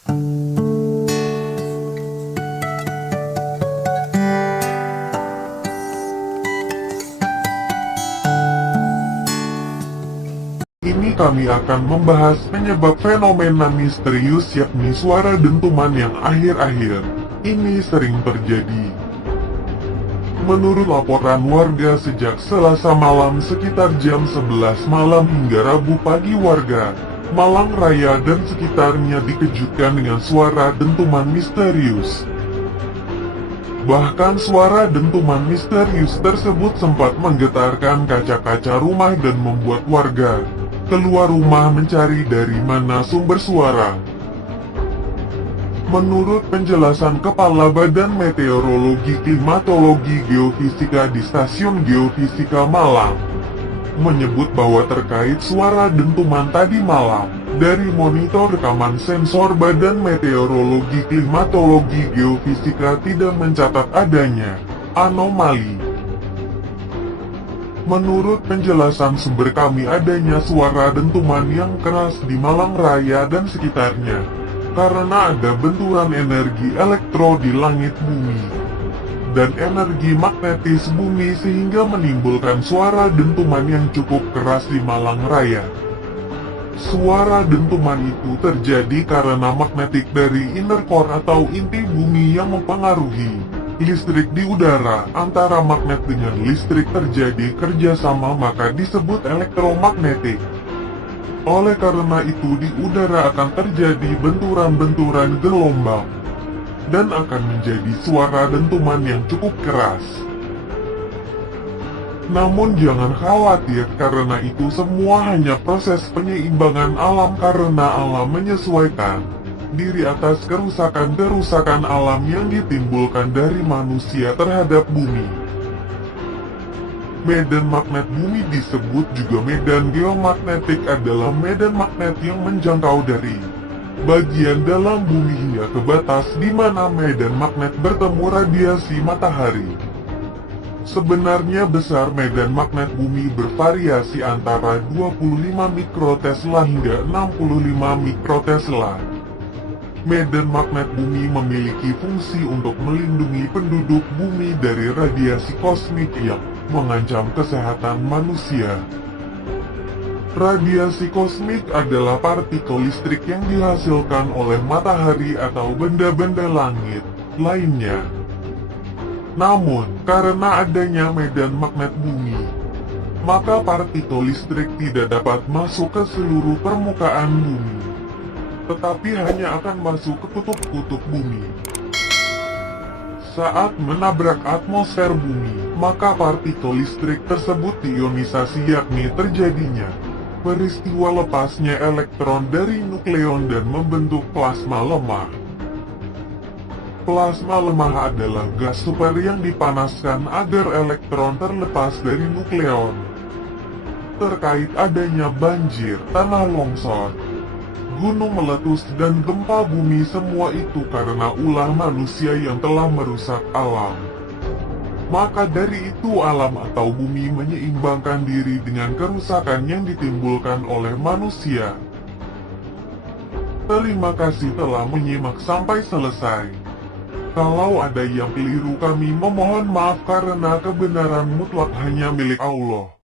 Ini kami akan membahas penyebab fenomena misterius yakni suara dentuman yang akhir-akhir ini sering terjadi. Menurut laporan warga sejak Selasa malam sekitar jam 11 malam hingga Rabu pagi, warga Malang Raya dan sekitarnya dikejutkan dengan suara dentuman misterius. Bahkan suara dentuman misterius tersebut sempat menggetarkan kaca-kaca rumah dan membuat warga keluar rumah mencari dari mana sumber suara. Menurut penjelasan Kepala Badan Meteorologi, Klimatologi, Geofisika di Stasiun Geofisika Malang, menyebut bahwa terkait suara dentuman tadi malam, dari monitor rekaman sensor Badan Meteorologi, Klimatologi, Geofisika tidak mencatat adanya anomali. Menurut penjelasan sumber kami, adanya suara dentuman yang keras di Malang Raya dan sekitarnya karena ada benturan energi elektro di langit bumi dan energi magnetis bumi sehingga menimbulkan suara dentuman yang cukup keras di Malang Raya. Suara dentuman itu terjadi karena magnetik dari inner core atau inti bumi yang mempengaruhi listrik di udara. Antara magnet dengan listrik terjadi kerjasama, maka disebut elektromagnetik. Oleh karena itu di udara akan terjadi benturan-benturan gelombang dan akan menjadi suara dentuman yang cukup keras. Namun jangan khawatir, karena itu semua hanya proses penyeimbangan alam karena alam menyesuaikan diri atas kerusakan-kerusakan alam yang ditimbulkan dari manusia terhadap bumi. Medan magnet bumi disebut juga medan geomagnetik, adalah medan magnet yang menjangkau dari bagian dalam bumi hingga ke batas di mana medan magnet bertemu radiasi matahari. Sebenarnya besar medan magnet bumi bervariasi antara 25 mikrotesla hingga 65 mikrotesla. Medan magnet bumi memiliki fungsi untuk melindungi penduduk bumi dari radiasi kosmik yang mengancam kesehatan manusia. Radiasi kosmik adalah partikel listrik yang dihasilkan oleh matahari atau benda-benda langit lainnya. Namun, karena adanya medan magnet bumi, maka partikel listrik tidak dapat masuk ke seluruh permukaan bumi, tetapi hanya akan masuk ke kutub-kutub bumi. Saat menabrak atmosfer bumi, maka partikel listrik tersebut diionisasi, yakni terjadinya peristiwa lepasnya elektron dari nukleon dan membentuk plasma lemah. Plasma lemah adalah gas super yang dipanaskan agar elektron terlepas dari nukleon. Terkait adanya banjir, tanah longsor, gunung meletus dan gempa bumi, semua itu karena ulah manusia yang telah merusak alam. Maka dari itu alam atau bumi menyeimbangkan diri dengan kerusakan yang ditimbulkan oleh manusia. Terima kasih telah menyimak sampai selesai. Kalau ada yang keliru, kami memohon maaf karena kebenaran mutlak hanya milik Allah.